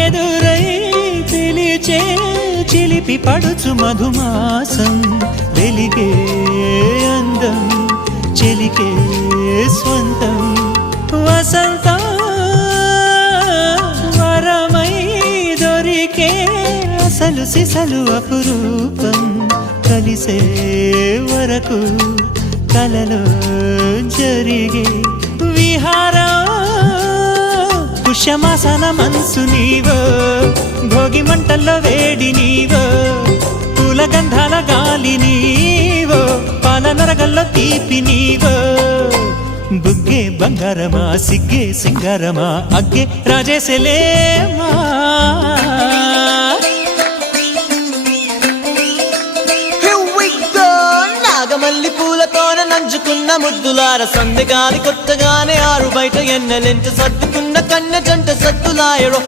ఎదురై పిలిచే చిలిపి పడుచు మధుమాసం వెలిగే అందం చెలికే స్వంతం వసంతం వరమై దొరికే అసలు సిసలు అపురూపం కలిసే వరకు కలలో జరిగే విహారం పుష్యమాసన మనసు నీవో భోగి మంటల్లో వేడి నీవో పూల గంధాల గాలి నీవో పాల నరగల్లో తీపి నీవో బుగ్గే బంగారమా సిగ్గే సింగారమా అగ్గే రాజేసలేమా నాగమల్లి పూలతోన నంచుకున్న ముద్దులార సందెగాలి కొత్తగానే ఆరు బయట ఎన్నెలెంట సర్దుకున్న కన్నె జంట సత్తులాయరో